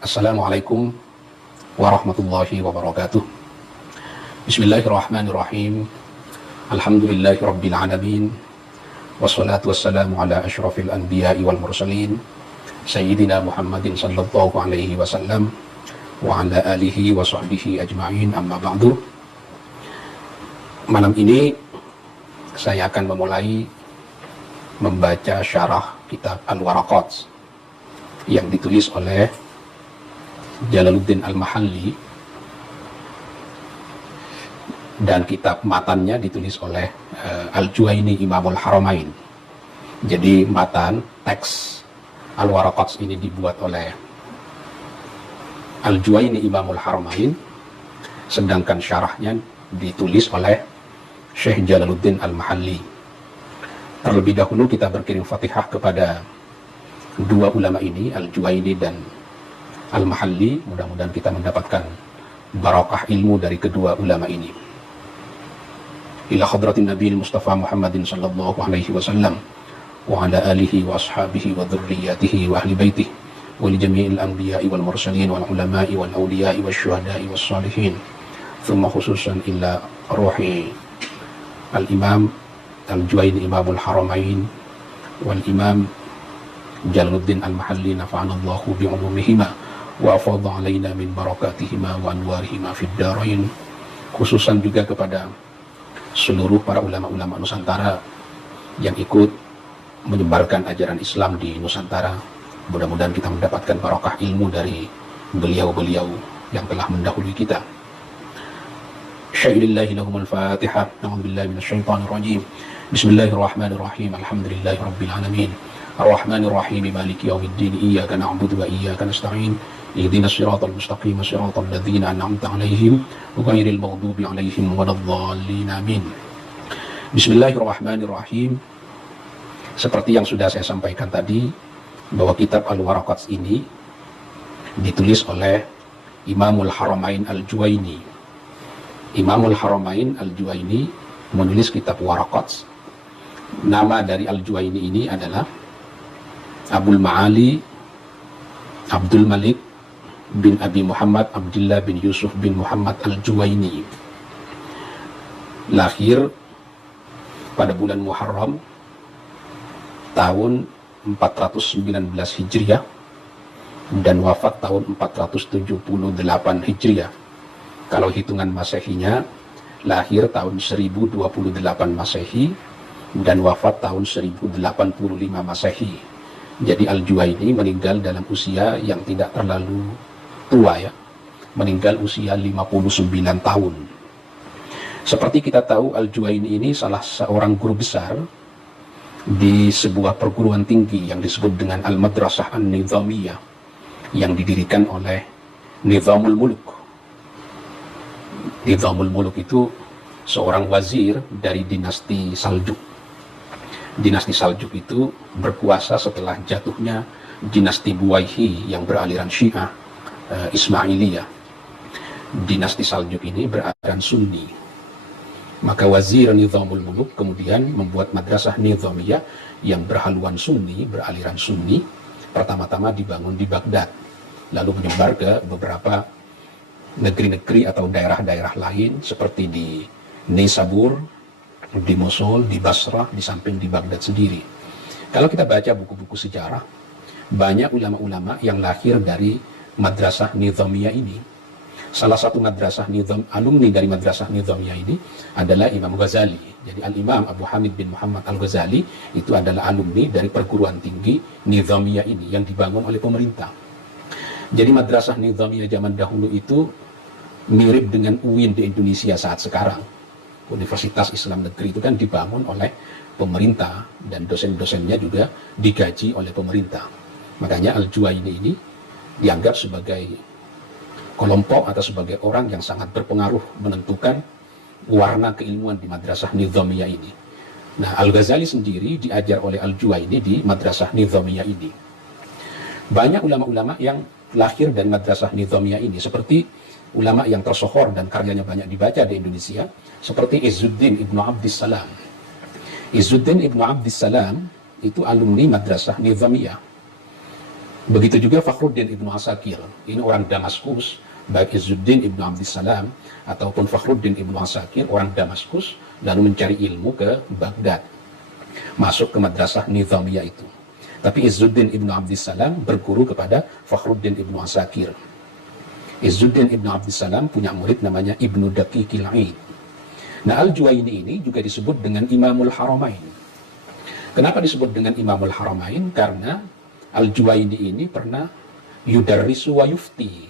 Assalamualaikum warahmatullahi wabarakatuh. Bismillahirrahmanirrahim. Alhamdulillahi rabbil alamin. Wassalatu wassalamu ala asyrafil anbiya'i wal mursalin Sayyidina Muhammadin sallallahu alaihi wasallam wa ala alihi wa sahbihi ajma'in, amma ba'du. Malam ini saya akan memulai membaca syarah kitab Al-Waraqat yang ditulis oleh Jalaluddin Al-Mahalli, dan kitab matannya ditulis oleh Al-Juwaini Imamul Haramain. Jadi matan teks Al-Waraqat ini dibuat oleh Al-Juwaini Imamul Haramain, sedangkan syarahnya ditulis oleh Syekh Jalaluddin Al-Mahalli. Terlebih dahulu kita berkirim Fatihah kepada dua ulama ini, Al-Juwaini dan Al-Mahalli. Mudah-mudahan kita mendapatkan barakah ilmu dari kedua ulama ini. Ila hadratin Nabi Mustafa Muhammadin sallallahu alaihi wasallam wa ala alihi wa ashabihi wa dhurriyyatihi wa ahli baitihi wa li jami'il anbiya'i wal mursalin wal ulama'i wal awliya'i wash syuhada'i was salihin. Thumma khususan illa ruhi al-Imam Al-Juwaini Imamul Haramain wal Imam Jalaluddin Al-Mahalli, nafa'anallahu bi'ulumihima wa afadha alaina min barakatihima wa anwarihima fid darain. Khususan juga kepada seluruh para ulama-ulama Nusantara yang ikut menyebarkan ajaran Islam di Nusantara. Mudah-mudahan kita mendapatkan barakah ilmu dari beliau-beliau yang telah mendahului kita. Syai'illahi lahumul fatihah. A'udzubillahi minasyaitonir rajim. Bismillahirrahmanirrahim. Alhamdulillahi rabbil alamin. Ar-Rahmanir-Rahim, Maliki yaumiddin. Iyyaka na'budu wa iyyaka nasta'in. Ihdinas siratal mustaqim, siratal ladzina an'amta 'alaihim ghairil maghdubi 'alaihim waladdallin. Amin. Bismillahirrahmanirrahim. Seperti yang sudah saya sampaikan tadi, bahwa kitab Al-Waraqat ini ditulis oleh Imamul Haramain Al-Juwaini. Imamul Haramain Al-Juwaini menulis kitab Waraqat. Nama dari Al-Juwaini ini adalah Abul Ma'ali Abdul Malik bin Abi Muhammad Abdullah bin Yusuf bin Muhammad Al-Juwaini. Lahir pada bulan Muharram tahun 419 Hijriah dan wafat tahun 478 Hijriah. Kalau hitungan Masehinya, lahir tahun 1028 Masehi dan wafat tahun 1085 Masehi. Jadi Al-Juwaini meninggal dalam usia yang tidak terlalu tua, ya. Meninggal usia 59 tahun. Seperti kita tahu, Al-Juwaini ini salah seorang guru besar di sebuah perguruan tinggi yang disebut dengan Al-Madrasah An-Nizamiyah yang didirikan oleh Nizamul Muluk. Nizamul Muluk itu seorang wazir dari dinasti Saljuk. Dinasti Saljuk itu berkuasa setelah jatuhnya dinasti Buwaihi yang beraliran Syiah Ismailiyah. Dinasti Saljuk ini beraliran Sunni. Maka wazir Nizamul Muluk kemudian membuat madrasah Nizamiyah yang berhaluan Sunni, beraliran Sunni. Pertama-tama dibangun di Baghdad, lalu menyebar ke beberapa negeri-negeri atau daerah-daerah lain seperti di Nisabur, di Mosul, di Basrah, di samping di Baghdad sendiri. Kalau kita baca buku-buku sejarah, banyak ulama-ulama yang lahir dari madrasah Nizamiyah ini. Salah satu alumni dari madrasah Nizamiyah ini adalah Imam Ghazali. Jadi Al-Imam Abu Hamid bin Muhammad Al-Ghazali itu adalah alumni dari perguruan tinggi Nizamiyah ini yang dibangun oleh pemerintah. Jadi madrasah Nizamiyah zaman dahulu itu mirip dengan UIN di Indonesia saat sekarang. Universitas Islam Negeri itu kan dibangun oleh pemerintah dan dosen-dosennya juga digaji oleh pemerintah. Makanya Al-Juwaini ini dianggap sebagai kelompok atau sebagai orang yang sangat berpengaruh menentukan warna keilmuan di madrasah Nizamiyah ini. Nah, Al-Ghazali sendiri diajar oleh Al-Juwaini di madrasah Nizamiyah ini. Banyak ulama-ulama yang lahir dari madrasah Nizamiyah ini, seperti ulama yang tersohor dan karyanya banyak dibaca di Indonesia, seperti Izzuddin Ibnu Abdissalam. Izzuddin Ibnu Abdissalam itu alumni madrasah Nizamiyah. Begitu juga Fakhruddin Ibnu Asakir, ini orang Damaskus, baik Izzuddin Ibnu Abdissalam ataupun Fakhruddin Ibnu Asakir, orang Damaskus, lalu mencari ilmu ke Baghdad, masuk ke madrasah Nizamiyah itu. Tapi Izzuddin Ibnu Abdissalam berguru kepada Fakhruddin Ibnu Asakir. Izzuddin Ibnu Abdissalam punya murid namanya Ibnu Daqiqil Aid. Nah, Al-Juwaini ini juga disebut dengan Imamul Haramain. Kenapa disebut dengan Imamul Haramain? Karena Al-Juwaini ini pernah yudarrisu wa yufti,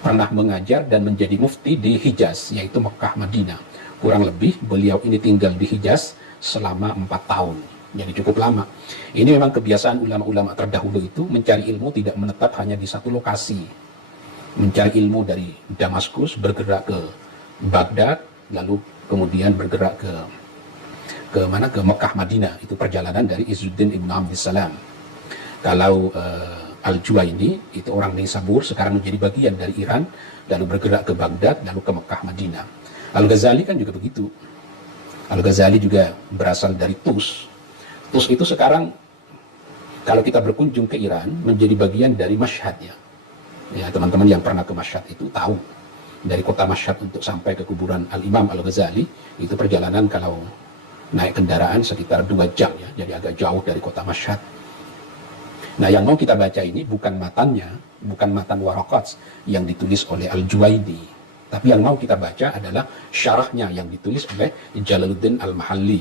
pernah mengajar dan menjadi mufti di Hijaz, yaitu Mekah, Madinah. Kurang lebih beliau ini tinggal di Hijaz selama 4 tahun, jadi cukup lama. Ini memang kebiasaan ulama-ulama terdahulu itu mencari ilmu tidak menetap hanya di satu lokasi. Mencari ilmu dari Damaskus, bergerak ke Baghdad, lalu kemudian bergerak ke mana? Ke Mekah, Madinah. Itu perjalanan dari Izzuddin Ibnu Abdissalam. Kalau Al-Juwaini itu orang Nisabur, sekarang menjadi bagian dari Iran, lalu bergerak ke Baghdad, lalu ke Mekah, Madinah. Al-Ghazali kan juga begitu. Al-Ghazali juga berasal dari Tus. Tus itu sekarang kalau kita berkunjung ke Iran menjadi bagian dari Mashhad ya. Ya, teman-teman yang pernah ke Mashhad itu tahu. Dari kota Mashhad untuk sampai ke kuburan Al-Imam Al-Ghazali itu perjalanan kalau naik kendaraan sekitar 2 jam ya, jadi agak jauh dari kota Mashhad. Nah, yang mau kita baca ini bukan matannya, bukan matan Waraqat yang ditulis oleh Al-Juwaini, tapi yang mau kita baca adalah syarahnya yang ditulis oleh Jalaluddin Al-Mahalli.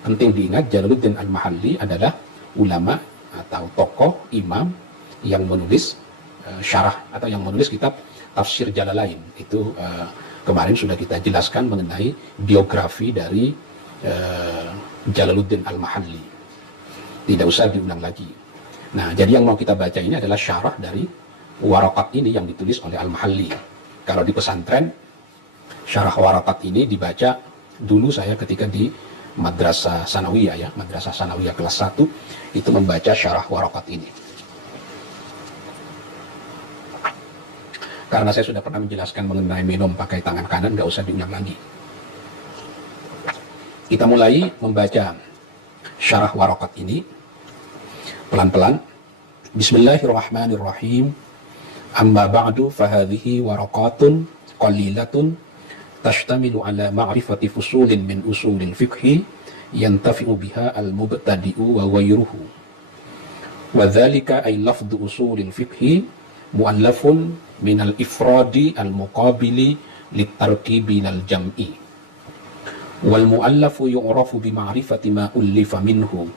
Penting diingat, Jalaluddin Al-Mahalli adalah ulama atau tokoh imam yang menulis syarah atau yang menulis kitab Tafsir Jalalain. Itu kemarin sudah kita jelaskan mengenai biografi dari Jalaluddin Al-Mahalli. Tidak usah diulang lagi. Nah, jadi yang mau kita baca ini adalah syarah dari Waraqat ini yang ditulis oleh Al-Mahalli. Kalau di pesantren, syarah Waraqat ini dibaca dulu saya ketika di Madrasah Sanawiyah ya, Madrasah Sanawiyah kelas 1, itu membaca syarah Waraqat ini. Karena saya sudah pernah menjelaskan mengenai minum pakai tangan kanan, nggak usah diulang lagi. Kita mulai membaca syarah Waraqat ini pelan-pelan. Bismillahirrahmanirrahim. Amma ba'du fahadhihi waraqatun qalilatun tashtamilu ala ma'rifati fusulin min usulil fiqhi yantafi'u biha al-mubtadi'u wa ghayruhu. Wa dhalika ay lafdhu usulil fiqhi mu'allafun min al-ifradi al-muqabili lit-tarkibi lal-jam'i. Wal mu'allafu yu'rafu bi ma'rifati ma ullifa minhu.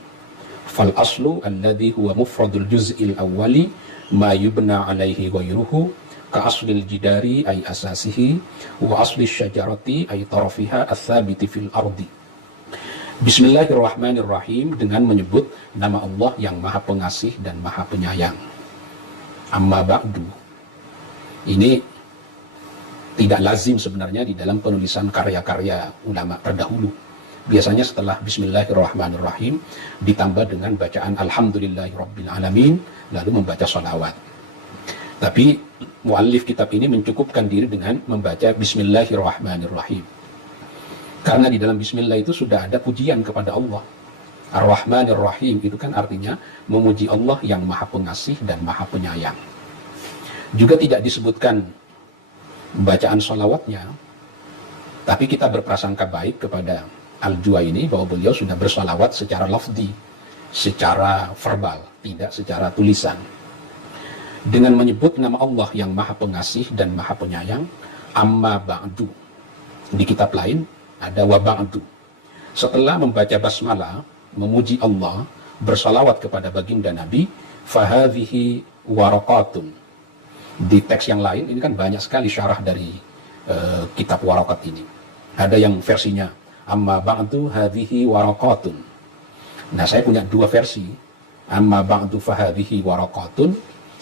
Fal aslu alladhi huwa mufradul juz'il awwali ma yubna alaihi ghayruhu ka aslil jidari ay asasihi wa asli syajarati ay tarafiha ats-tsabiti fil ardi. Bismillahirrahmanirrahim, dengan menyebut nama Allah yang Maha Pengasih dan Maha Penyayang. Amma ba'du. Ini tidak lazim sebenarnya di dalam penulisan karya-karya ulama terdahulu. Biasanya setelah Bismillahirrahmanirrahim ditambah dengan bacaan Alhamdulillahirrabbilalamin, lalu membaca sholawat. Tapi muallif kitab ini mencukupkan diri dengan membaca Bismillahirrahmanirrahim. Karena di dalam Bismillah itu sudah ada pujian kepada Allah. Ar-Rahmanir-Rahim itu kan artinya memuji Allah yang Maha Pengasih dan Maha Penyayang. Juga tidak disebutkan bacaan sholawatnya, tapi kita berprasangka baik kepada Al-Juwaini bahwa beliau sudah bersalawat secara lafzi, secara verbal, tidak secara tulisan. Dengan menyebut nama Allah yang Maha Pengasih dan Maha Penyayang, amma ba'du. Di kitab lain ada wa ba'du. Setelah membaca basmalah, memuji Allah, bersalawat kepada baginda Nabi, fahadhihi waraqatun. Di teks yang lain, ini kan banyak sekali syarah dari kitab Waraqat ini. Ada yang versinya amma ba'du hadhihi waraqatun. Nah, saya punya 2 versi. Amma ba'du fahadhihi waraqatun.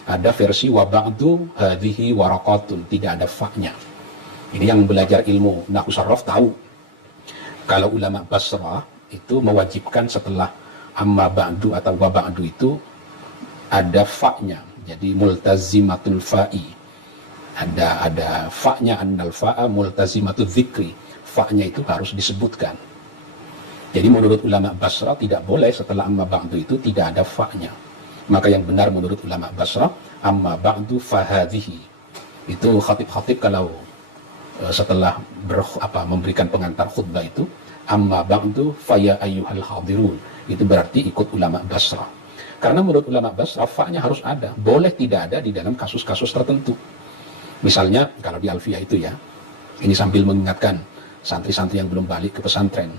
Ada versi wa ba'du hadhihi waraqatun, tidak ada fa-nya. Ini yang belajar ilmu nahwu sarraf tahu. Kalau ulama Basrah itu mewajibkan setelah amma ba'du atau wa ba'du itu ada fa-nya. Jadi multazimatul fa'i. Ada fa-nya, annal fa'a multazimatul dzikri. Fa-nya itu harus disebutkan. Jadi menurut ulama Basrah tidak boleh setelah amma ba'du itu tidak ada fa-nya. Maka yang benar menurut ulama Basrah, amma ba'du fahadhihi. Itu khatib-khatib kalau setelah memberikan pengantar khutbah itu, amma ba'du faya ayyuhal hadirun. Itu berarti ikut ulama Basrah. Karena menurut ulama Basrah, fa-nya harus ada. Boleh tidak ada di dalam kasus-kasus tertentu. Misalnya, kalau di Alfiyah itu ya, ini sambil mengingatkan santri-santri yang belum balik ke pesantren.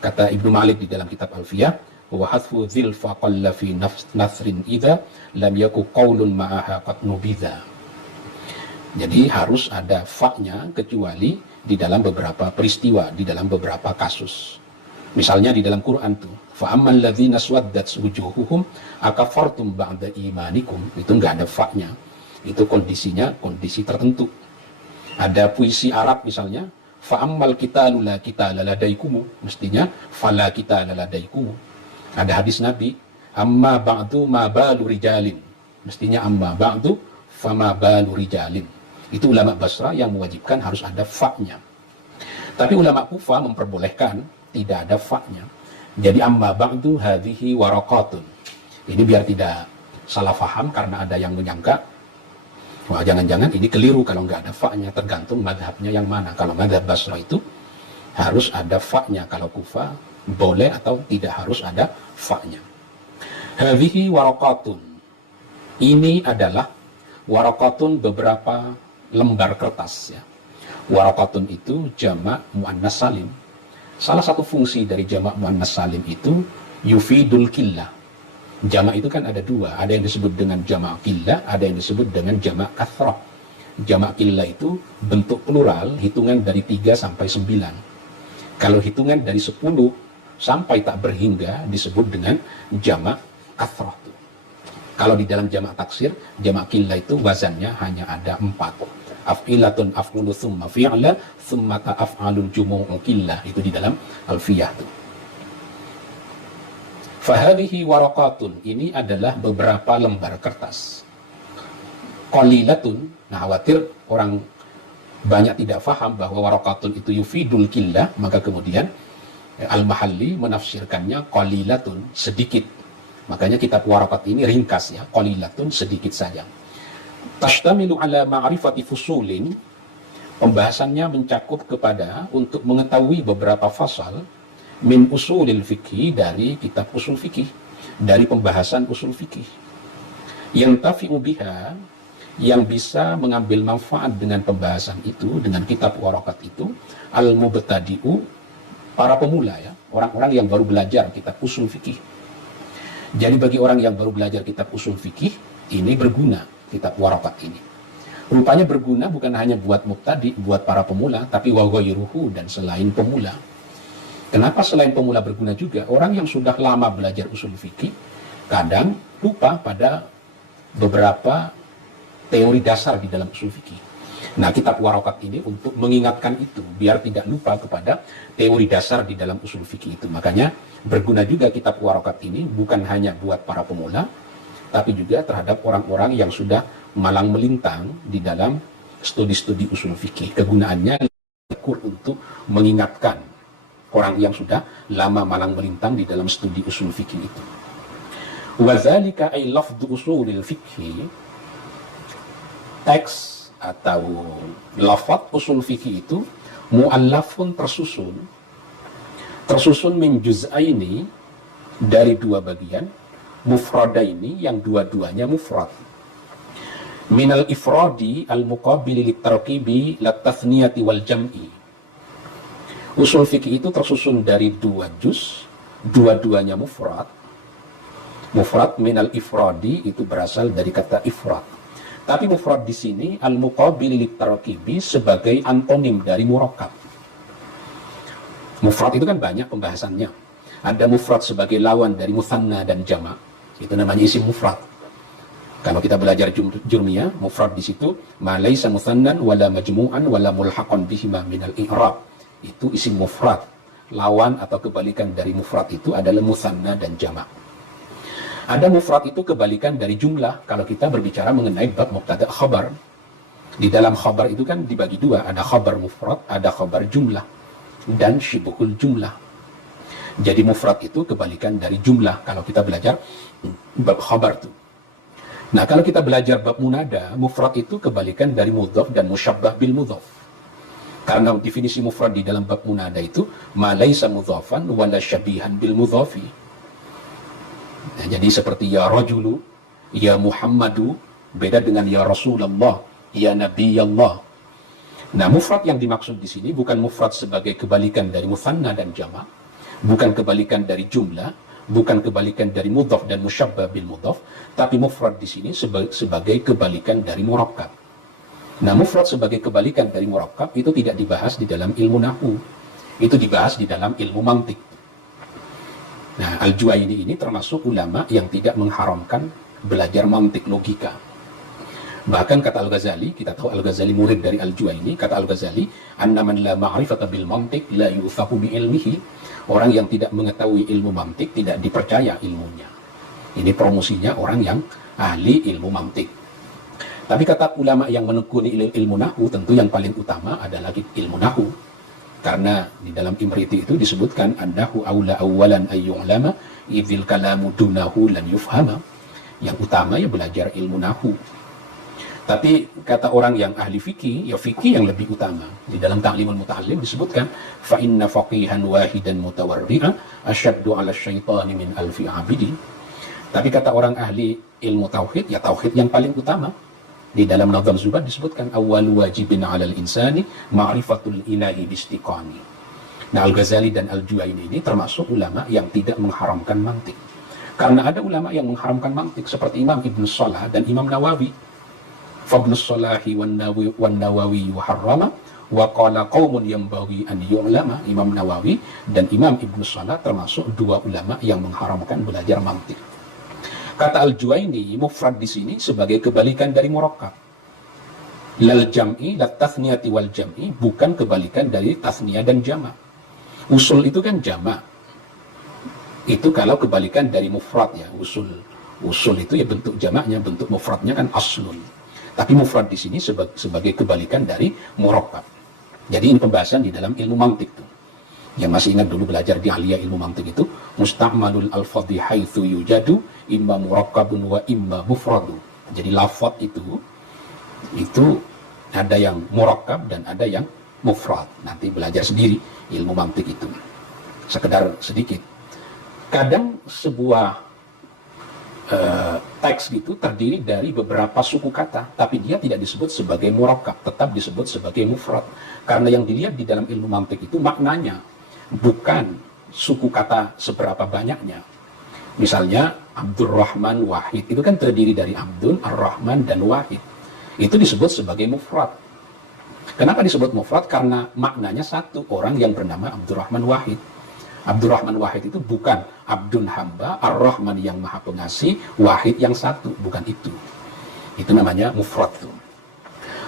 Kata Ibnu Malik di dalam kitab Alfiyah, wa hadfu dzil faqalla fi nasrin idza lam yaku qaulun ma'aha qad nubidha. Jadi harus ada fa-nya kecuali di dalam beberapa peristiwa, di dalam beberapa kasus. Misalnya di dalam Quran tuh, fa ammal ladzina swaddat wujuhuhum akafartum ba'da imanikum. Itu enggak ada fa-nya. Itu kondisinya kondisi tertentu. Ada puisi Arab misalnya, fa ammal qitalu la qitala ladaikumu, mestinya fala qitala ladaikumu. Ada hadis Nabi, amma ba'du ma balu rijalin, mestinya amma ba'du fama balu rijalin. Itu ulama Basrah yang mewajibkan harus ada fa-nya. Tapi ulama Kufah memperbolehkan tidak ada fa-nya. Jadi amma ba'du hadhihi waraqatun. Ini biar tidak salah faham, karena ada yang menyangka wah, jangan-jangan ini keliru kalau nggak ada fa-nya, tergantung madhabnya yang mana. Kalau madhab Basrah itu harus ada fa-nya, kalau Kufah boleh atau tidak harus ada fa-nya. Hadhihi waraqatun. Ini adalah waraqatun, beberapa lembar kertas ya. Waraqatun itu jamak muannas salim. Salah satu fungsi dari jamak muannas salim itu yufidul killah. Jamak itu kan ada dua, ada yang disebut dengan jamak killah, ada yang disebut dengan jamak kathrah. Jamak killah itu bentuk plural, hitungan dari 3 sampai 9. Kalau hitungan dari 10 sampai tak berhingga disebut dengan jamak kathrah. Kalau di dalam jamak taksir, jamak killah itu wazannya hanya ada 4. Af'ilatun af'ulu thumma fi'la thumma ta'af'alul jumu'u killah. Itu di dalam Alfiyah tuh. Fahadihi waraqatun, ini adalah beberapa lembar kertas. Qalilatun, nah khawatir orang banyak tidak faham bahwa waraqatun itu yufidul killah, maka kemudian Al-Mahalli menafsirkannya qalilatun, sedikit. Makanya kitab waraqat ini ringkas ya, qalilatun, sedikit saja. Tashtamilu ala ma'rifati fusulin, pembahasannya mencakup kepada untuk mengetahui beberapa fasal min usulil fikih, dari kitab usul fikih, dari pembahasan usul fikih. Yang tafi'u biha, yang bisa mengambil manfaat dengan pembahasan itu, dengan kitab waraqat itu, al-mubtadi'u, para pemula ya, orang-orang yang baru belajar kitab usul fikih. Jadi bagi orang yang baru belajar kitab usul fikih, ini berguna kitab waraqat ini. Rupanya berguna bukan hanya buat mubtadi, buat para pemula, tapi wa ghairuhu, dan selain pemula. Kenapa selain pemula berguna juga? Orang yang sudah lama belajar usul fikih kadang lupa pada beberapa teori dasar di dalam usul fikih. Nah, kitab waraqat ini untuk mengingatkan itu, biar tidak lupa kepada teori dasar di dalam usul fikih itu. Makanya berguna juga kitab waraqat ini bukan hanya buat para pemula, tapi juga terhadap orang-orang yang sudah malang melintang di dalam studi-studi usul fikih. Kegunaannya untuk mengingatkan orang yang sudah lama malang melintang di dalam studi usul fikih itu. Wa dzalika ay lafdhu usulil fikhi, teks atau lafaz usul fikih itu muallafun, tersusun min juz'aini, dari 2 bagian, mufradaini, yang dua-duanya mufrad. Minal ifradi al-muqabili lit-tarkibi lat-tathniyati wal jam'i. Usul fikih itu tersusun dari 2 juz, dua-duanya mufrad. Mufrad minal ifradi itu berasal dari kata ifrad. Tapi mufrad di sini al-muqabili lit-tarkibi sebagai antonim dari murakkab. Mufrad itu kan banyak pembahasannya. Ada mufrad sebagai lawan dari mutsanna dan jama'. Itu namanya isim mufrad. Kalau kita belajar jurmiyah, mufrad di situ ma laisa mutsannan wala majmu'an wala mulhaqan bihima minal i'rab. Itu isim mufrad. Lawan atau kebalikan dari mufrad itu adalah mutsanna dan jama'. Ada mufrad itu kebalikan dari jumlah. Kalau kita berbicara mengenai bab mubtada khabar, di dalam khabar itu kan dibagi 2, ada khabar mufrad, ada khabar jumlah dan syibhul jumlah. Jadi mufrad itu kebalikan dari jumlah kalau kita belajar bab khabar tuh. Nah, kalau kita belajar bab munada, mufrad itu kebalikan dari mudhaf dan musyabbah bil mudhaf. Karena definisi mufrad di dalam bab munada itu ma laisa mudhafan wala syabihan bil mudhafi. Nah, jadi seperti ya rajulu, ya Muhammadu, beda dengan ya Rasulullah, ya Nabiyallah. Nah, mufrad yang dimaksud di sini bukan mufrad sebagai kebalikan dari musanna dan jama', bukan kebalikan dari jumlah, bukan kebalikan dari mudhaf dan musyabbah bil mudhaf, tapi mufrad di sini sebagai kebalikan dari murakkab. Nah, mufrad sebagai kebalikan dari murakkab itu tidak dibahas di dalam ilmu nahwu. Itu dibahas di dalam ilmu mantik. Nah, Al-Juwaini ini termasuk ulama yang tidak mengharamkan belajar mantik logika. Bahkan kata Al-Ghazali, kita tahu Al-Ghazali murid dari Al-Juwaini, kata Al-Ghazali, "Anna man la ma'rifata bil mantik la yu'thaku bi ilmihi." Orang yang tidak mengetahui ilmu mantik tidak dipercaya ilmunya. Ini promosinya orang yang ahli ilmu mantik. Tapi kata ulama yang menekuni ilmu nahwu, tentu yang paling utama adalah ilmu nahwu. Karena di dalam Imriti itu disebutkan annahu aula awalan ayyu'lama idzil kalamu dunahu lan yufhama. Yang utama ya belajar ilmu nahwu. Tapi kata orang yang ahli fikih, ya fikih yang lebih utama. Di dalam Ta'limul Muta'allim disebutkan fa inna faqihan wahidan mutawarri'a asyaddu 'ala syaitani min alfi 'abidi. Tapi kata orang ahli ilmu tauhid, ya tauhid yang paling utama. Di dalam Nadham Zubat disebutkan awwalu wajibin 'alal insani ma'rifatul ilahi bistiqani. Nah, Al-Ghazali dan Al-Juwaini ini termasuk ulama yang tidak mengharamkan mantik. Karena ada ulama yang mengharamkan mantik seperti Imam Ibnu Salah dan Imam Nawawi. Fabnu Salahi wan Nawawi harrama wa qala qaumun yanbaghi an yu'lama. Imam Nawawi dan Imam Ibnu Salah termasuk dua ulama yang mengharamkan belajar mantik. Kata Al-Juwaini, mufrad di sini sebagai kebalikan dari murakkab. Lal jam'i, lat tathniyati wal jam'i, bukan kebalikan dari tasniyah dan jama'. Usul itu kan jama'. Itu kalau kebalikan dari mufrad ya, usul. Usul itu ya bentuk jamaknya, bentuk mufradnya kan aslun. Tapi mufrad di sini sebagai kebalikan dari murakkab. Jadi ini pembahasan di dalam ilmu mantik tuh. Yang masih ingat dulu belajar di Aliyah ilmu mantik itu, musta'malul alfadhi haitsu yujadu imma murakkabun wa imma mufradu. Jadi lafaz itu ada yang murakkab dan ada yang mufrad. Nanti belajar sendiri ilmu mantik itu. Sekedar sedikit. Kadang sebuah teks gitu terdiri dari beberapa suku kata, tapi dia tidak disebut sebagai murakkab, tetap disebut sebagai mufrad. Karena yang dilihat di dalam ilmu mantik itu maknanya, bukan suku kata seberapa banyaknya. Misalnya Abdurrahman Wahid itu kan terdiri dari Abdun, Ar-Rahman dan Wahid. Itu disebut sebagai mufrad. Kenapa disebut mufrad? Karena maknanya satu, orang yang bernama Abdurrahman Wahid. Abdurrahman Wahid itu bukan Abdun hamba, Ar-Rahman yang maha pengasih, Wahid yang satu, bukan itu. Itu namanya mufrad.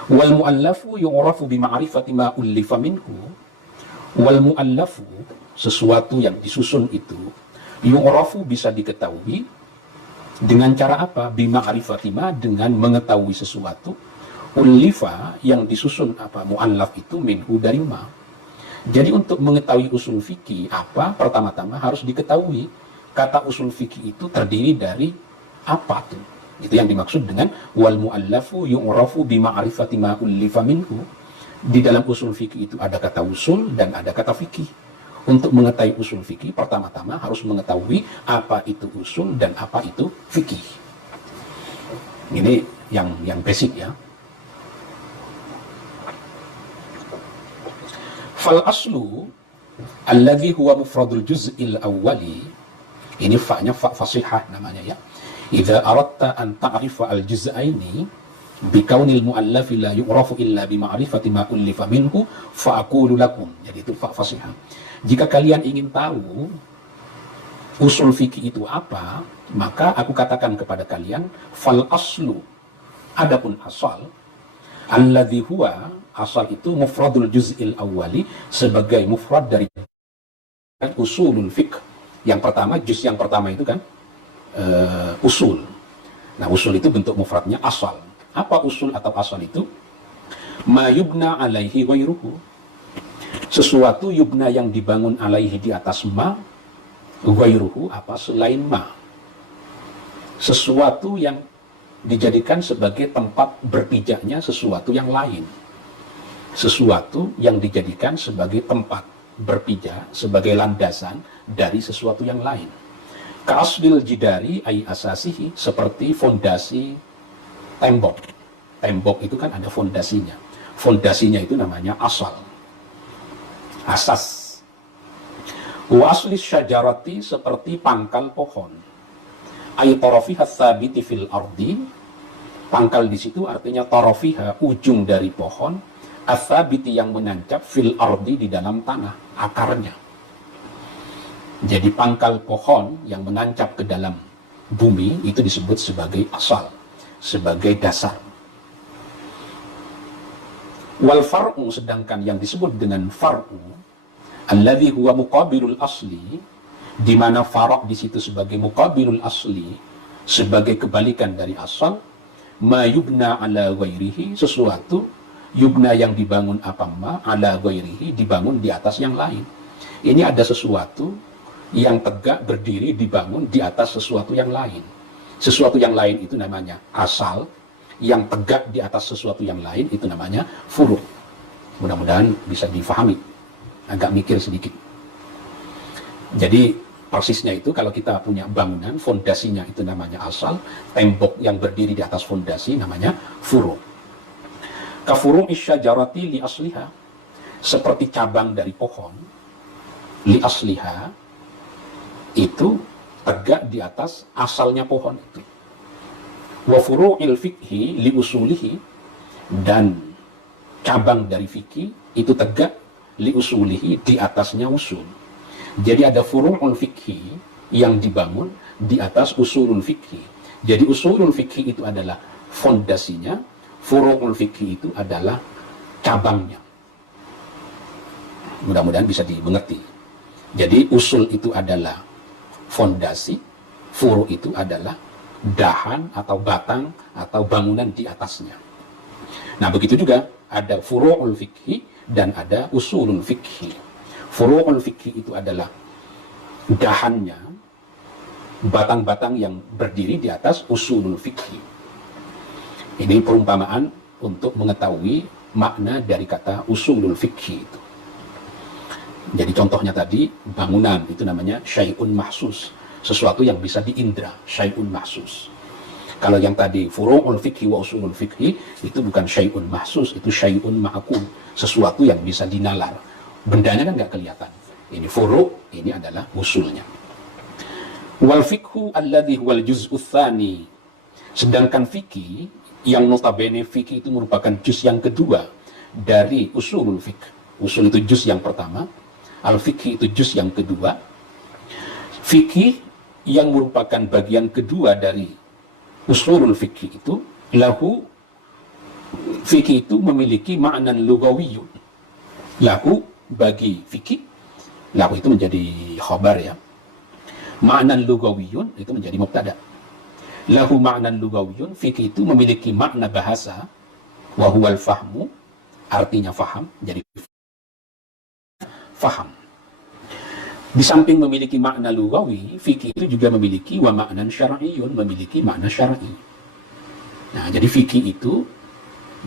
Wal mu'allafu yu'rafu bima'rifati ma ullifa minhu. Wal mu'allafu, sesuatu yang disusun itu, yu'rafu bisa diketahui dengan cara apa? Bima'rifati ma, dengan mengetahui sesuatu. Ullifa yang disusun apa? Mu'allaf itu minhu dari ma. Jadi untuk mengetahui usul fikih apa, pertama-tama harus diketahui kata usul fikih itu terdiri dari apa tuh. Itu yang dimaksud dengan wal mu'allafu yu'rafu bima'rifati ma ullifa minhu. Di dalam usul fikih itu ada kata usul dan ada kata fikih. Untuk mengetahui usul fikih, pertama-tama harus mengetahui apa itu usul dan apa itu fikih. Ini yang basic ya. Fal aslu alladhi huwa mufradul juz'il awwali, ini fa-nya fa fasihah namanya ya. Idza aradta an ta'rifa al juz'aini bi kaunil mu'allafi la yu'rafu illa bi ma'rifati ma ullifa minhu fa aqulu lakum. Jadi itu fa fasihah. Jika kalian ingin tahu usul fikih itu apa, maka aku katakan kepada kalian fal aslu, adapun asal, alladhi huwa, asal itu mufradul juz'il awwali, sebagai mufrad dari usulul fiqh. Yang pertama, juz yang pertama itu kan usul. Nah, usul itu bentuk mufradnya asal. Apa usul atau asal itu? Ma yubna alaihi ghairuhu, sesuatu yubna yang dibangun alaihi di atas ma, Ghairuhu apa selain ma. Sesuatu yang dijadikan sebagai tempat berpijaknya sesuatu yang lain. Sesuatu yang dijadikan sebagai tempat berpijak, sebagai landasan dari sesuatu yang lain. Ka'asdil jidari ay asasihi, seperti fondasi tembok. Tembok itu kan ada fondasinya. Fondasinya itu namanya asal. Asas. Wa asli syajarati, seperti pangkal pohon. Ay tarafiha tsabiti fil ardi. Pangkal di situ artinya tarafiha, ujung dari pohon, tsabiti yang menancap fil ardi, di dalam tanah, akarnya. Jadi pangkal pohon yang menancap ke dalam bumi itu disebut sebagai asal, sebagai dasar. Wal far'u, sedangkan yang disebut dengan far'u, alladzi huwa muqabilul asli, di mana far'a di situ sebagai muqabilul asli, sebagai kebalikan dari asal, ma yubna ala ghairihi, sesuatu yubna yang dibangun apa ma ala ghairihi, dibangun di atas yang lain. Ini ada sesuatu yang tegak berdiri dibangun di atas sesuatu yang lain. Sesuatu yang lain itu namanya asal, yang tegak di atas sesuatu yang lain itu namanya furu'. Mudah-mudahan bisa difahami, agak mikir sedikit. Jadi persisnya itu kalau kita punya bangunan, fondasinya itu namanya asal, tembok yang berdiri di atas fondasi namanya furu'. Kafuru' isyajarati li asliha, seperti cabang dari pohon, li asliha, itu tegak di atas asalnya pohon itu. Wa furu'il fikhi li usulihi, dan cabang dari fikih itu tegak li usulihi, di atasnya usul. Jadi ada furu'ul fikhi yang dibangun di atas usulul fikhi. Jadi usulul fikhi itu adalah fondasinya, furu'ul fikhi itu adalah cabangnya. Mudah-mudahan bisa dimengerti. Jadi usul itu adalah fondasi, furu' itu adalah dahan atau batang atau bangunan di atasnya. Nah, begitu juga ada furu'ul fikhi dan ada usulul fikhi. Furu'ul fikhi itu adalah dahannya, batang-batang yang berdiri di atas usulul fikhi. Ini perumpamaan untuk mengetahui makna dari kata usulul fikhi itu. Jadi contohnya tadi, bangunan itu namanya syai'un mahsus, sesuatu yang bisa diindra, syai'un mahsus. Kalau yang tadi furu'ul fikhi wa usulul fikhi, itu bukan syai'un mahsus, itu syai'un ma'akul, sesuatu yang bisa dinalar. Bendanya kan nggak kelihatan. Ini furu', ini adalah usulnya. Wal fikhu alladhi huwal juz'u tsani, sedangkan fikih yang notabene fikih itu merupakan juz yang kedua dari usulul fikh. Usul itu juz yang pertama, al-fikhi itu juz yang kedua. Fikih yang merupakan bagian kedua dari usulul fikih itu, lahu, fikih itu memiliki ma'nan lugawiyyun. Lahu, bagi fikih, lahu itu menjadi khabar ya. Ma'nan lugawiyyun itu menjadi mubtada. Lahu ma'nan lugawiyyun, fikih itu memiliki makna bahasa, wa huwal fahmu, artinya faham, jadi faham. Di samping memiliki makna lugawi, fikih itu juga memiliki wa ma'nan syar'iyyun, memiliki makna syar'i. Nah, jadi fikih itu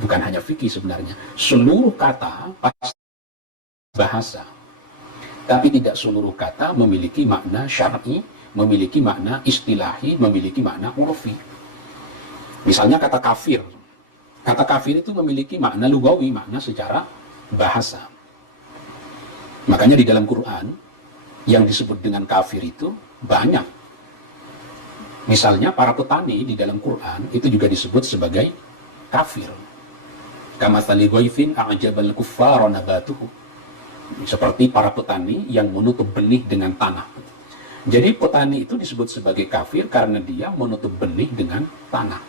bukan hanya fikih sebenarnya. Seluruh kata pasti bahasa. Tapi tidak seluruh kata memiliki makna syar'i, memiliki makna istilahi, memiliki makna urfi. Misalnya kata kafir. Kata kafir itu memiliki makna lugawi, makna secara bahasa. Makanya di dalam Quran yang disebut dengan kafir itu banyak. Misalnya para petani di dalam Quran itu juga disebut sebagai kafir. Kamatsali ghaithin a'jabal kuffara nabatuhu. Seperti para petani yang menutup benih dengan tanah. Jadi petani itu disebut sebagai kafir karena dia menutup benih dengan tanah.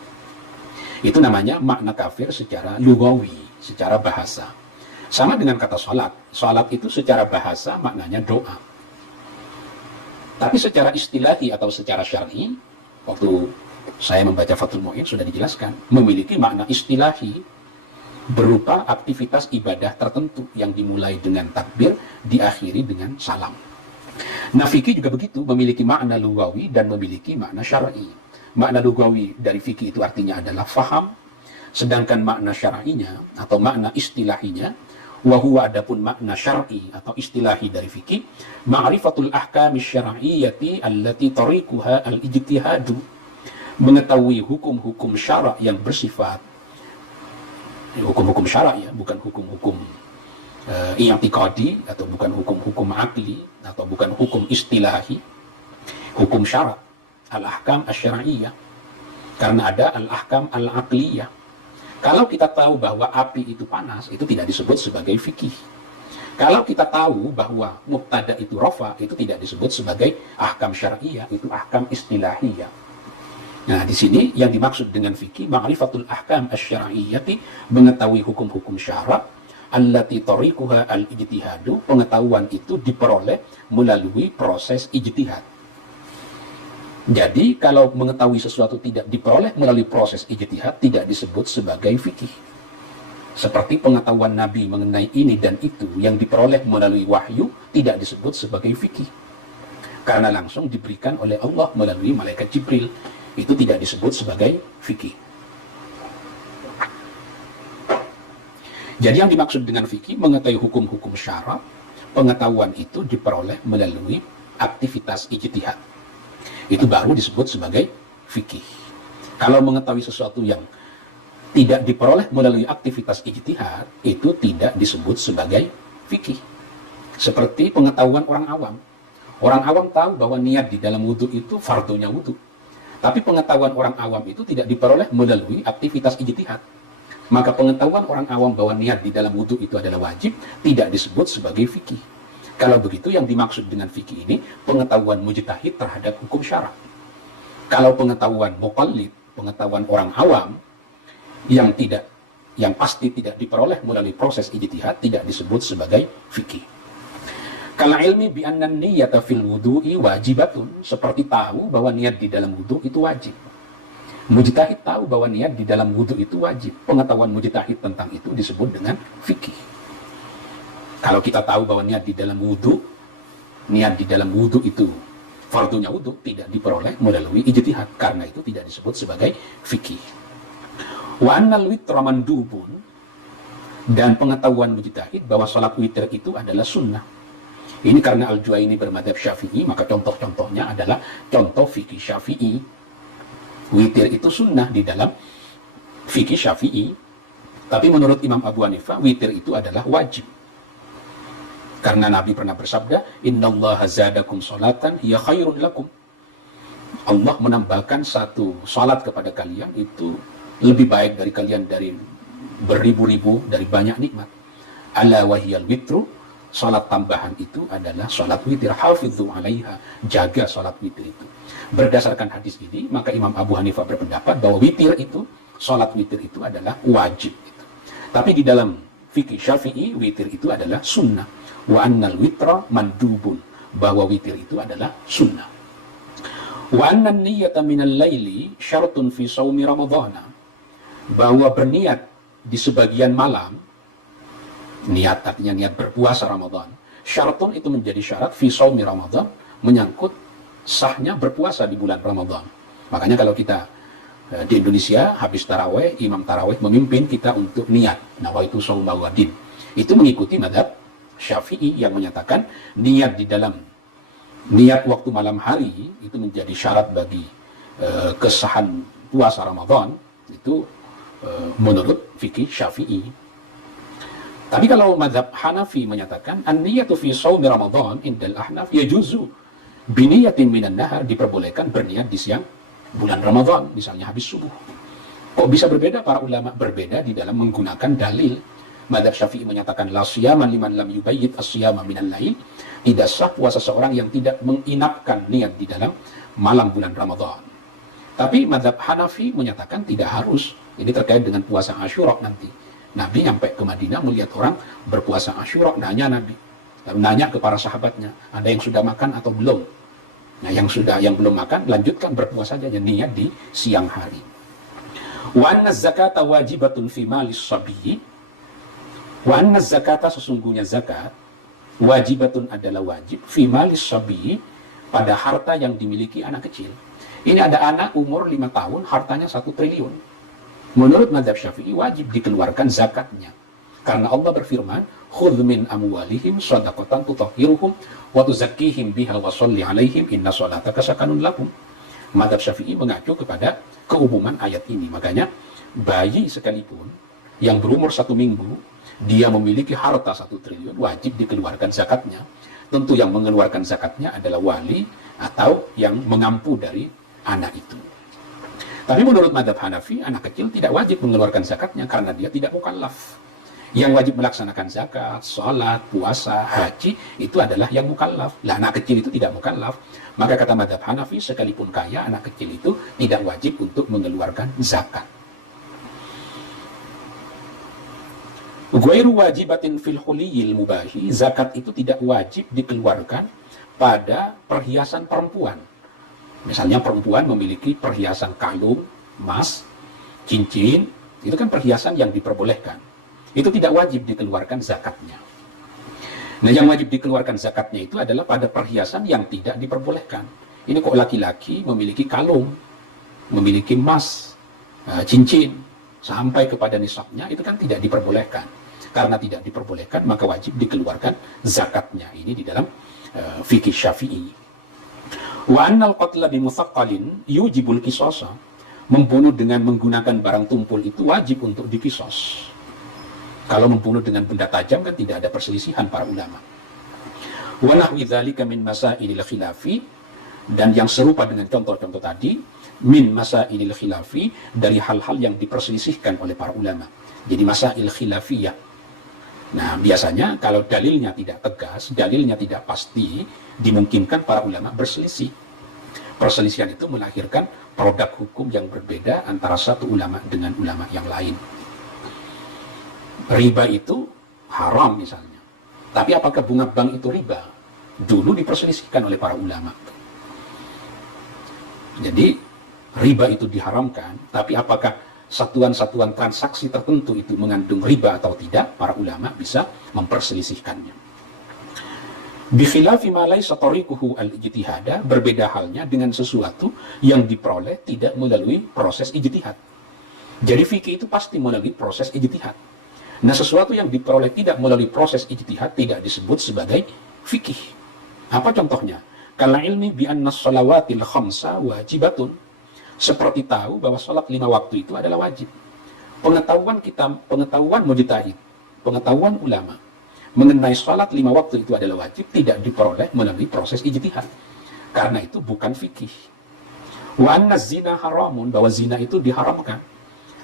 Itu namanya makna kafir secara lugawi, secara bahasa. Sama dengan kata salat. Salat itu secara bahasa maknanya doa. Tapi secara istilahi atau secara syar'i, waktu saya membaca Fathul Mu'in sudah dijelaskan, memiliki makna istilahi berupa aktivitas ibadah tertentu yang dimulai dengan takbir, diakhiri dengan salam. Nah, fikih juga begitu, memiliki makna lugawi dan memiliki makna syar'i. Makna lugawi dari fikih itu artinya adalah faham, sedangkan makna syar'inya atau makna istilahinya, wa huwa adapun makna syar'i atau istilahi dari fikih, ma'rifatul ahkami syar'iyyati allati tariquha al-ijtihadu, mengetahui hukum-hukum syara' yang bersifat hukum-hukum syara' ya, bukan hukum-hukum i'tiqadi atau bukan hukum-hukum akli atau bukan hukum istilahi, hukum syara', al-ahkam asy-syar'iyyah. Karena ada al-ahkam al-aqliyah. Kalau kita tahu bahwa api itu panas, itu tidak disebut sebagai fikih. Kalau kita tahu bahwa mubtada itu rafa, itu tidak disebut sebagai ahkam syar'iyyah, itu ahkam istilahiyah. Nah, di sini yang dimaksud dengan fikih, ma'rifatul ahkam asy-syar'iyyati, mengetahui hukum-hukum syara', allati tariquha al-ijtihadu, pengetahuan itu diperoleh melalui proses ijtihad. Jadi, kalau mengetahui sesuatu tidak diperoleh melalui proses ijtihad, tidak disebut sebagai fikih. Seperti pengetahuan Nabi mengenai ini dan itu yang diperoleh melalui wahyu, tidak disebut sebagai fikih. Karena langsung diberikan oleh Allah melalui malaikat Jibril. Itu tidak disebut sebagai fikih. Jadi yang dimaksud dengan fikih, mengetahui hukum-hukum syara', pengetahuan itu diperoleh melalui aktivitas ijtihad. Itu baru disebut sebagai fikih. Kalau mengetahui sesuatu yang tidak diperoleh melalui aktivitas ijtihad, itu tidak disebut sebagai fikih. Seperti pengetahuan orang awam. Orang awam tahu bahwa niat di dalam wudhu itu fardunya wudhu. Tapi pengetahuan orang awam itu tidak diperoleh melalui aktivitas ijtihad. Maka pengetahuan orang awam bahwa niat di dalam wudhu itu adalah wajib, tidak disebut sebagai fikih. Kalau begitu, yang dimaksud dengan fikih ini pengetahuan mujtahid terhadap hukum syara'. Kalau pengetahuan muqallid, pengetahuan orang awam yang pasti tidak diperoleh melalui proses ijtihad, tidak disebut sebagai fikih. Kala ilmi bi anna niyyata fil wudu'i wajibatun, seperti tahu bahwa niat di dalam wudu itu wajib. Mujtahid tahu bahwa niat di dalam wudu itu wajib. Pengetahuan mujtahid tentang itu disebut dengan fikih. Kalau kita tahu bahwa niat di dalam wudu itu fardunya wudu, tidak diperoleh melalui ijtihad, karena itu tidak disebut sebagai fikih. Wa annal witra mandubun, dan pengetahuan mujtahid bahwa salat witir itu adalah sunnah. Ini karena Al-Juwaini bermadzhab Syafi'i, maka contoh-contohnya adalah contoh fikih Syafi'i. Witir itu sunnah di dalam fikih Syafi'i. Tapi menurut Imam Abu Hanifah, witir itu adalah wajib. Karena Nabi pernah bersabda, innallaha zadakum sholatan hiya khairun lakum. Allah menambahkan satu salat kepada kalian itu lebih baik dari kalian dari beribu-ribu, dari banyak nikmat. Ala wahiyal witru, salat tambahan itu adalah salat witir. Hafidhu alaiha, jaga salat witir itu. Berdasarkan hadis ini, maka Imam Abu Hanifah berpendapat bahwa witir itu, salat witir itu adalah wajib. Tapi di dalam fikih Syafi'i, witir itu adalah sunnah. Wa annal witra mandubun, bahwa witir itu adalah sunnah. Wa annan niyyata minal laili syaratun fi shaumi ramadhana, bahwa berniat di sebagian malam, niat artinya niat berpuasa Ramadan, syaratun itu menjadi syarat fi shaumi Ramadan, menyangkut sahnya berpuasa di bulan Ramadan. Makanya kalau kita di Indonesia habis taraweh, imam taraweh memimpin kita untuk niat nawaitu shauma wadin, itu mengikuti mazhab Syafi'i yang menyatakan niat di dalam niat waktu malam hari itu menjadi syarat bagi kesahan puasa Ramadan. Itu menurut fikih Syafi'i. Tapi kalau mazhab Hanafi menyatakan an-niyatu fi shaumi Ramadan indal ahnaf yajuzu bi niyatin minan nahar, diperbolehkan berniat di siang bulan Ramadan, misalnya habis subuh. Kok bisa berbeda? Para ulama berbeda di dalam menggunakan dalil. Mazhab Syafi'i menyatakan la siyama liman lam yubayyit as-siyama minal lail, tidak sah puasa seorang yang tidak menginapkan niat di dalam malam bulan Ramadan. Tapi mazhab Hanafi menyatakan tidak harus. Ini terkait dengan puasa Asyura nanti. Nabi nyampe ke Madinah melihat orang berpuasa Asyura, nanya Nabi. Lalu nanya ke para sahabatnya, ada yang sudah makan atau belum? Nah, yang belum makan, lanjutkan berpuasa saja, niat di siang hari. Wa anna zakata wajibatun fi malis sabiyyi. Wa anna zakata, sesungguhnya zakat Wajibatun adalah wajib fi malis sabi, pada harta yang dimiliki anak kecil. Ini ada anak umur 5 tahun, hartanya 1 triliun. Menurut mazhab Syafi'i wajib dikeluarkan zakatnya. Karena Allah berfirman, "Khudz min amwalihim shadaqatan tutahhiruhum wa tuzakkihim biha wa shalli 'alaihim inna shalataka sakanun lahum." Mazhab Syafi'i mengacu kepada keumuman ayat ini. Makanya bayi sekalipun yang berumur 1 minggu, dia memiliki harta 1 triliun, wajib dikeluarkan zakatnya. Tentu yang mengeluarkan zakatnya adalah wali atau yang mengampu dari anak itu. Tapi menurut mazhab Hanafi, anak kecil tidak wajib mengeluarkan zakatnya karena dia tidak mukallaf. Yang wajib melaksanakan zakat, sholat, puasa, haji, itu adalah yang mukallaf. Lah anak kecil itu tidak mukallaf. Maka kata mazhab Hanafi, sekalipun kaya, anak kecil itu tidak wajib untuk mengeluarkan zakat. Ghairu wajibatin fil huliyil mubahi, zakat itu tidak wajib dikeluarkan pada perhiasan perempuan. Misalnya perempuan memiliki perhiasan kalung, emas, cincin, itu kan perhiasan yang diperbolehkan. Itu tidak wajib dikeluarkan zakatnya. Nah, yang wajib dikeluarkan zakatnya itu adalah pada perhiasan yang tidak diperbolehkan. Ini kok laki-laki memiliki kalung, memiliki emas, cincin, sampai kepada nisabnya, itu kan tidak diperbolehkan. Karena tidak diperbolehkan, maka wajib dikeluarkan zakatnya. Ini di dalam fikih Syafi'i. Wa annal qatla bimusaqqalin yujibul qisasa. Membunuh dengan menggunakan barang tumpul itu wajib untuk dikisos. Kalau membunuh dengan benda tajam kan tidak ada perselisihan para ulama. Wa nahwi dzalika min masailil khilafi, dan yang serupa dengan contoh-contoh tadi, min masailil khilafi, dari hal-hal yang diperselisihkan oleh para ulama. Jadi masail khilafiyah. Nah, biasanya kalau dalilnya tidak tegas, dalilnya tidak pasti, dimungkinkan para ulama berselisih. Perselisihan itu melahirkan produk hukum yang berbeda antara satu ulama dengan ulama yang lain. Riba itu haram misalnya. Tapi apakah bunga bank itu riba? Dulu diperselisihkan oleh para ulama. Jadi riba itu diharamkan, tapi apakah satuan-satuan transaksi tertentu itu mengandung riba atau tidak, para ulama bisa memperselisihkannya. Bikhilafi ma laysa tariquhu al-ijtihada, berbeda halnya dengan sesuatu yang diperoleh tidak melalui proses ijtihad. Jadi fikih itu pasti melalui proses ijtihad. Nah, sesuatu yang diperoleh tidak melalui proses ijtihad tidak disebut sebagai fikih. Apa contohnya? Kala ilmi bi anna shalawatil khamsa wajibatun. Seperti tahu bahwa sholat 5 waktu itu adalah wajib. Pengetahuan mujtahid, pengetahuan ulama mengenai sholat 5 waktu itu adalah wajib tidak diperoleh melalui proses ijtihad. Karena itu bukan fikih. Wa anna zina haramun, bahwa zina itu diharamkan.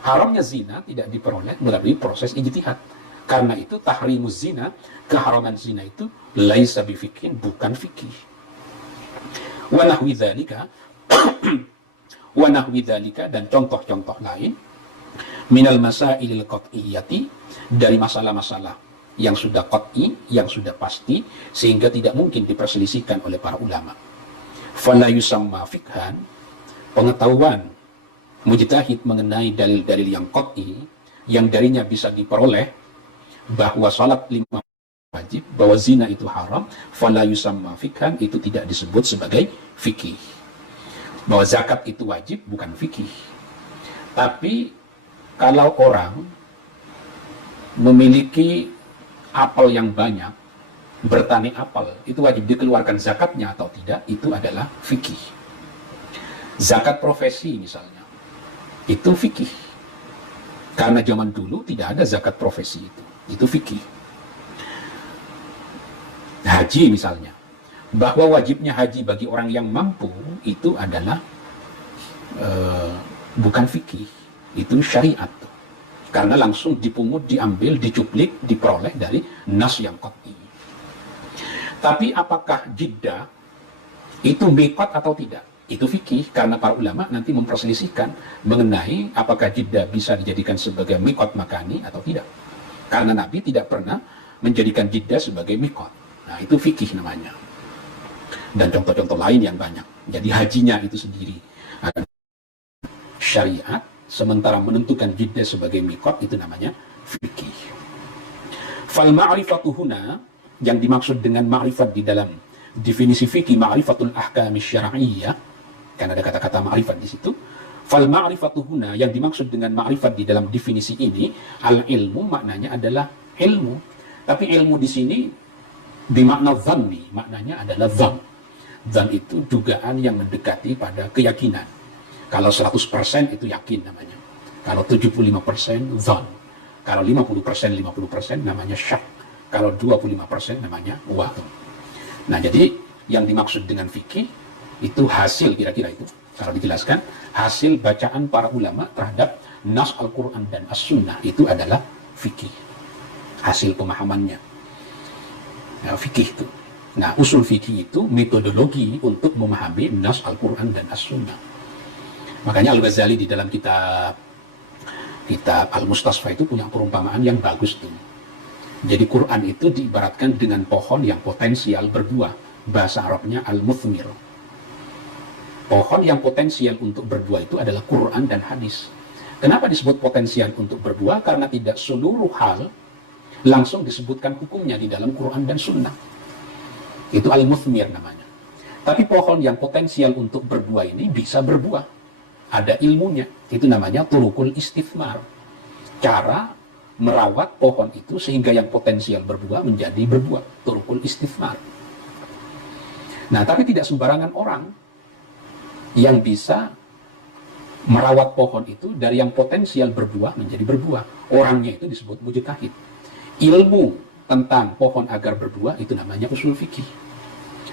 Haramnya zina tidak diperoleh melalui proses ijtihad. Karena itu tahrimuz zina, keharaman zina itu laisa bifikin, bukan fikih. Wa nahwi dzalika wa nahwi dzalika, dan contoh-contoh lain minal masailil qat'iyyati, dari masalah-masalah yang sudah qat'i, yang sudah pasti, sehingga tidak mungkin diperselisihkan oleh para ulama. Fala yusamma fikhan, pengetahuan mujtahid mengenai dalil-dalil yang qat'i, yang darinya bisa diperoleh bahwa salat 5 wajib, bahwa zina itu haram, fala yusamma fikhan, itu tidak disebut sebagai fikih. Bahwa zakat itu wajib bukan fikih. Tapi kalau orang memiliki apel yang banyak, bertani apel, itu wajib dikeluarkan zakatnya atau tidak, itu adalah fikih. Zakat profesi misalnya, itu fikih. Karena zaman dulu tidak ada zakat profesi itu fikih. Haji misalnya, bahwa wajibnya haji bagi orang yang mampu itu adalah bukan fikih, itu syariat. Karena langsung dipungut, diambil, dicuplik, diperoleh dari nas yang qat'i. Tapi apakah jiddah itu miqat atau tidak? Itu fikih, karena para ulama nanti memperselisihkan mengenai apakah jiddah bisa dijadikan sebagai miqat makani atau tidak. Karena Nabi tidak pernah menjadikan jiddah sebagai miqat. Nah, itu fikih namanya. Dan contoh-contoh lain yang banyak. Jadi hajinya itu sendiri akan syariat, sementara menentukan jiddah sebagai miqat itu namanya fikih. Fal ma'rifatu huna, yang dimaksud dengan ma'rifat di dalam definisi fikih, ma'rifatul ahkam syar'iyyah, kan ada kata-kata ma'rifat di situ. Fal ma'rifatu huna, yang dimaksud dengan ma'rifat di dalam definisi ini, al ilmu maknanya adalah ilmu. Tapi ilmu di sini bimakna dhanni, maknanya adalah dhan. Dhan itu dugaan yang mendekati pada keyakinan. Kalau 100% itu yakin namanya. Kalau 75% dhan. Kalau 50% namanya syak. Kalau 25% namanya wahm. Nah, jadi yang dimaksud dengan fikih itu hasil, kira-kira itu kalau dijelaskan, hasil bacaan para ulama terhadap nas Al-Quran dan As-Sunnah, itu adalah fikih. Hasil pemahamannya. Nah, fikih itu. Nah, usul fikih itu metodologi untuk memahami nas Al-Quran dan As-Sunnah. Makanya Al-Ghazali di dalam kitab Al-Mustasfa itu punya perumpamaan yang bagus tuh. Jadi Quran itu diibaratkan dengan pohon yang potensial berbuah. Bahasa Arabnya al-muthmir. Pohon yang potensial untuk berbuah itu adalah Quran dan hadis. Kenapa disebut potensial untuk berbuah? Karena tidak seluruh hal langsung disebutkan hukumnya di dalam Quran dan Sunnah. Itu al-muthmir namanya. Tapi pohon yang potensial untuk berbuah ini bisa berbuah. Ada ilmunya. Itu namanya turukul istifmar. Cara merawat pohon itu sehingga yang potensial berbuah menjadi berbuah. Turukul istifmar. Nah, tapi tidak sembarangan orang yang bisa merawat pohon itu dari yang potensial berbuah menjadi berbuah. Orangnya itu disebut mujtahid. Ilmu tentang pohon agar berbuah itu namanya usul fikih.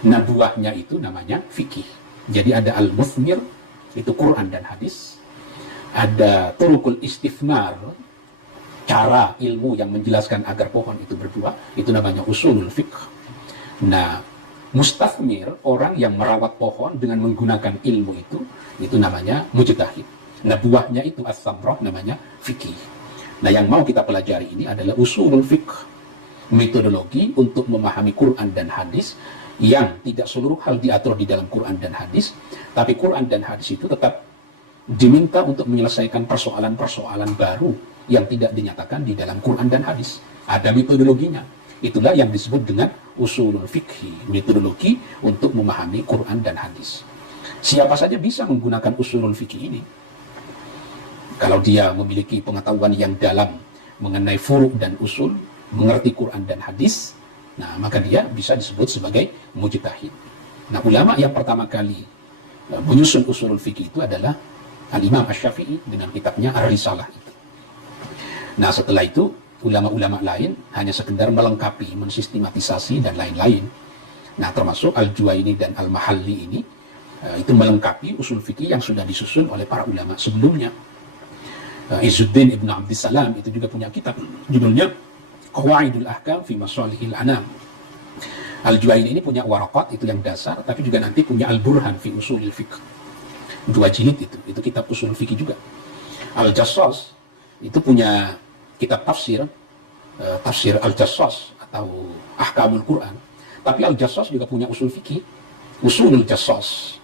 Nah, buahnya itu namanya fikih. Jadi ada al-muthmir, itu Quran dan hadis. Ada turukul istifmar, cara ilmu yang menjelaskan agar pohon itu berbuah, itu namanya usulul fiqh. Nah, mustafmir, orang yang merawat pohon dengan menggunakan ilmu itu namanya mujtahid. Nah, buahnya itu as-samrah, namanya fikih. Nah, yang mau kita pelajari ini adalah usulul fiqh, metodologi untuk memahami Quran dan hadis, yang tidak seluruh hal diatur di dalam Quran dan hadis, tapi Quran dan hadis itu tetap diminta untuk menyelesaikan persoalan-persoalan baru yang tidak dinyatakan di dalam Quran dan hadis. Ada metodologinya. Itulah yang disebut dengan usulul fikhi, metodologi untuk memahami Quran dan hadis. Siapa saja bisa menggunakan usulul fikih ini. Kalau dia memiliki pengetahuan yang dalam mengenai furu' dan usul, mengerti Quran dan hadis, nah maka dia bisa disebut sebagai mujtahid. Nah, ulama yang pertama kali menyusun usulul fikih itu adalah Al-Imam Asy-Syafi'i dengan kitabnya Ar-Risalah itu. Nah, setelah itu ulama-ulama lain hanya sekedar melengkapi, mensistematisasi dan lain-lain. Nah, termasuk Al-Juwaini dan Al-Mahalli ini itu melengkapi usul fikih yang sudah disusun oleh para ulama sebelumnya. Izzuddin Ibn Abdissalam itu juga punya kitab judulnya Qawaidul Ahkam fi Masalihil Anam. Al-Juwaini ini punya waraqat, itu yang dasar, tapi juga nanti punya Al-Burhan fi Usulil Fiqh. 2 jilid itu kitab usul fikih juga. Al-Jassas itu punya kitab tafsir, tafsir Al-Jassas atau Ahkamul Quran. Tapi Al-Jassas juga punya usul fikih, Usulul Jassas.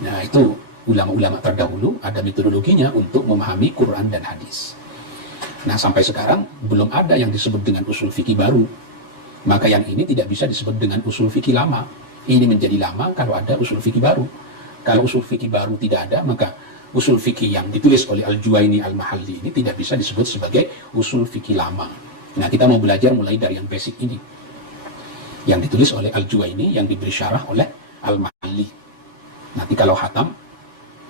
Nah, itu ulama-ulama terdahulu ada metodologinya untuk memahami Quran dan hadis. Nah, sampai sekarang belum ada yang disebut dengan usul fikih baru. Maka yang ini tidak bisa disebut dengan usul fikih lama. Ini menjadi lama kalau ada usul fikih baru. Kalau usul fikih baru tidak ada, maka usul fikih yang ditulis oleh Al-Juwaini Al-Mahalli ini tidak bisa disebut sebagai usul fikih lama. Nah, kita mau belajar mulai dari yang basic ini, yang ditulis oleh Al-Juwaini, yang diberi syarah oleh Al-Mahalli. Nanti kalau khatam,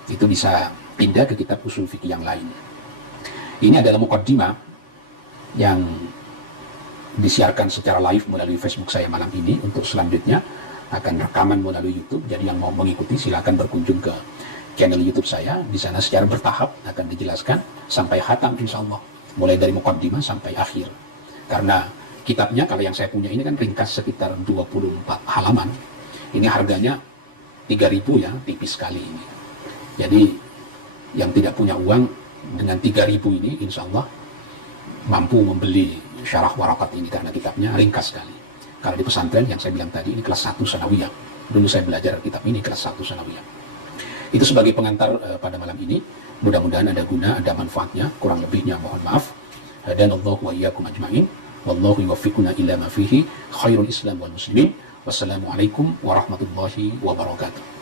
itu bisa pindah ke kitab usul fikih yang lain. Ini adalah muqaddimah yang disiarkan secara live melalui Facebook saya malam ini. Untuk selanjutnya akan rekaman melalui YouTube. Jadi yang mau mengikuti silakan berkunjung ke channel YouTube saya. Di sana secara bertahap akan dijelaskan sampai khatam insyaallah. Mulai dari muqaddimah sampai akhir. Karena kitabnya kalau yang saya punya ini kan ringkas sekitar 24 halaman. Ini harganya 3.000 ya, tipis sekali ini. Jadi yang tidak punya uang dengan 3.000 ini insyaallah mampu membeli syarah warakat ini karena kitabnya ringkas sekali. Kalau di pesantren yang saya bilang tadi ini kelas 1 sanawiyah. Dulu saya belajar kitab ini kelas 1 sanawiyah. Itu sebagai pengantar pada malam ini. Mudah-mudahan ada guna, ada manfaatnya. Kurang lebihnya mohon maaf. Dan Allah wa iyyakum ajmain. Wallahu yuwaffiquna ila ma fihi khairul Islam wal muslimin. Wassalamualaikum warahmatullahi wabarakatuh.